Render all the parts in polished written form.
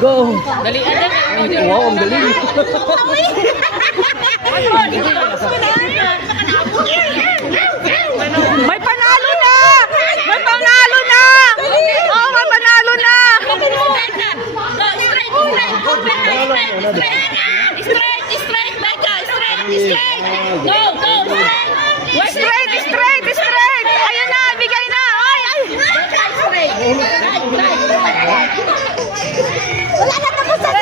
Go! Dali, ano? Wow, ang galing! May panalo na! May panalo na! Oo, may panalo na! Straight, Becca! Straight! Go! Straight! Ayun na, bigay na! Ay! Wala na, tapos na sila!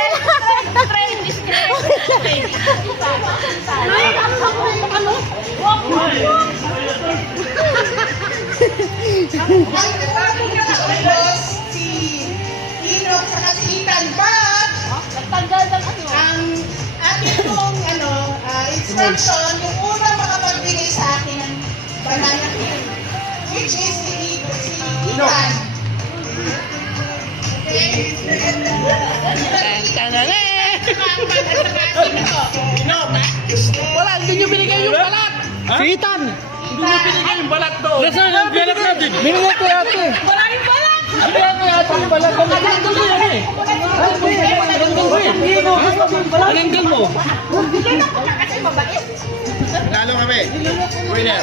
Si Inok sa kasitan, but ang ating pong instruction, yung unang makapagbigay sa akin ng banana cream, which is si Itan. Wala, hindi nyo binigay yung balat! Si Ethan! Hindi nyo binigay yung balat doon! Nasaan yung balat natin? Binigay ko ate! Wala yung balat! Binigay ko ate yung balat! Tinanggal mo yan eh! Tinanggal mo! Lalo kami. Winner.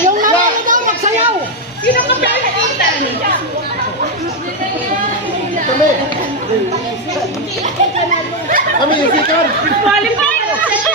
Yung nanalo daw magsayaw! Sino ka ba na Itan? Kami. Kami yung sikan. Qualified!